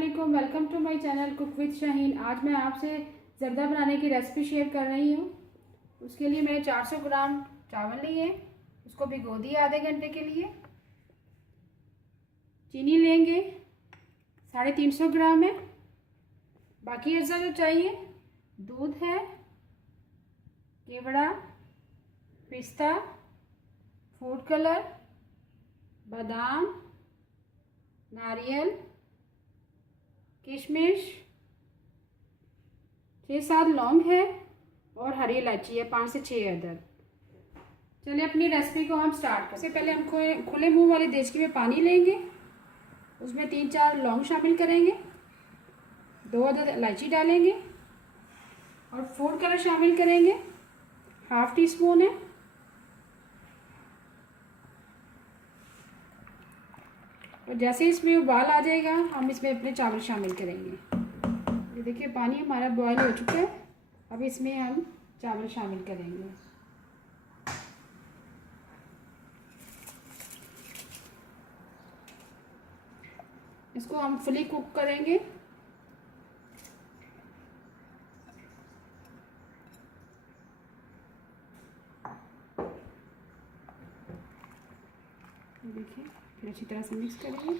वालेकुम, welcome to my channel cook with Shaheen. आज मैं आपसे ज़र्दा बनाने की रेसिपी शेयर कर रही हूँ। उसके लिए मैंने 400 ग्राम चावल लिए, उसको भिगो दिया आधे घंटे के लिए। चीनी लेंगे 350 ग्राम है। बाकी अज्जा जो चाहिए, दूध है, केवड़ा, पिस्ता, फूड कलर, बादाम, नारियल, किशमिश, 6-7 लौंग है और हरी इलायची है 5 से 6 अदद। चलिए अपनी रेसिपी को हम स्टार्ट करें। सबसे पहले हम खुले मुंह वाली देचकी में पानी लेंगे, उसमें 3-4 लौंग शामिल करेंगे, 2 अदद इलायची डालेंगे और फूड कलर शामिल करेंगे, 1/2 टीस्पून है। और जैसे इसमें उबाल आ जाएगा हम इसमें अपने चावल शामिल करेंगे। ये देखिए पानी हमारा बॉयल हो चुका है। अब इसमें हम चावल शामिल करेंगे। इसको हम फुली कुक करेंगे। देखिए फिर अच्छी तरह से मिक्स करेंगे।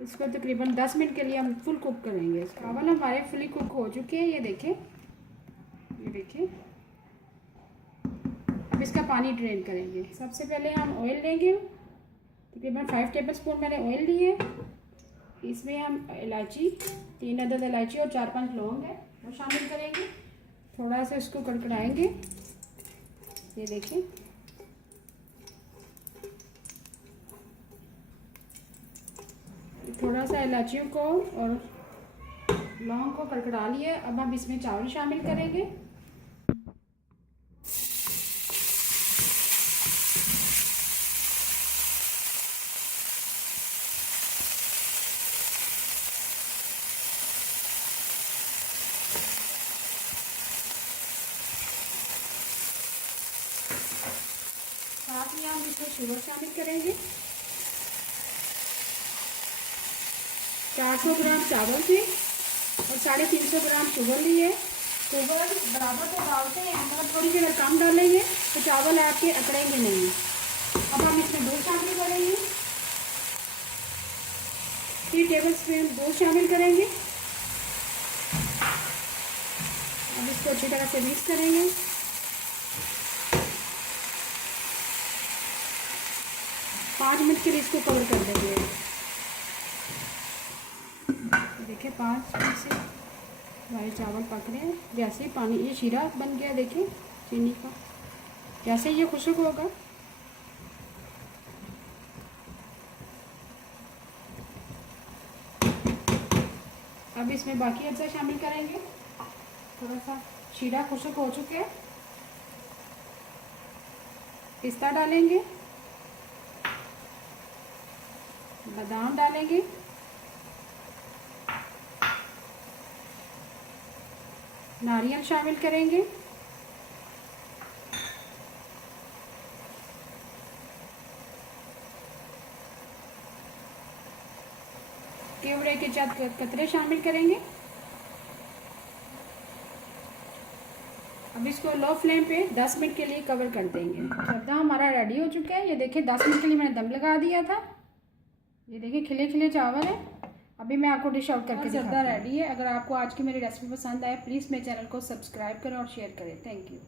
इसको तकरीबन 10 मिनट के लिए हम फुल कुक करेंगे। चावल हमारे फुली कुक हो चुके हैं। ये देखिए अब इसका पानी ड्रेन करेंगे। सबसे पहले हम ऑयल लेंगे, तकरीबन 5 टेबलस्पून मैंने ऑयल लिए। इसमें हम इलायची 3 अदद इलायची और 4-5 लौंग है वो शामिल करेंगे। थोड़ा सा इसको कड़कड़ाएंगे। ये देखिए थोड़ा सा इलायचियों को और लौंग को कड़कड़ा लिए। अब हम इसमें चावल शामिल करेंगे। साथ में हम इसमें शुगर शामिल करेंगे। 400 ग्राम चावल थे और 350 ग्राम शुगर ली है। शुगर बराबर तो डालते हैं, मतलब थोड़ी सी अगर कम डालेंगे तो चावल आपके अकड़ेंगे नहीं। अब हम इसमें दूध शामिल करेंगे, 3 टेबलस्पून दूध शामिल करेंगे। अब इसको अच्छी तरह से मिक्स करेंगे। पाँच मिनट के लिए इसको कवर कर देंगे। देखिए 5 मिनट से हमारे चावल पक रहे हैं। जैसे ही पानी ये शीरा बन गया, देखिए चीनी का, जैसे ये खुशक होगा अब इसमें बाकी अज्जा शामिल करेंगे। थोड़ा सा शीरा खुशक हो चुके हैं। पिस्ता डालेंगे, बादाम डालेंगे, नारियल शामिल करेंगे, केवड़े के चंद कतरे शामिल करेंगे। अब इसको लो फ्लेम पे 10 मिनट के लिए कवर कर देंगे। ज़र्दा हमारा रेडी हो चुका है। ये देखिए 10 मिनट के लिए मैंने दम लगा दिया था। ये देखिए खिले खिले चावल है। अभी मैं आपको डिश आउट करके ज़र्दा रेडी है। अगर आपको आज की मेरी रेसिपी पसंद आए प्लीज़ मेरे चैनल को सब्सक्राइब करें और शेयर करें। Thank you.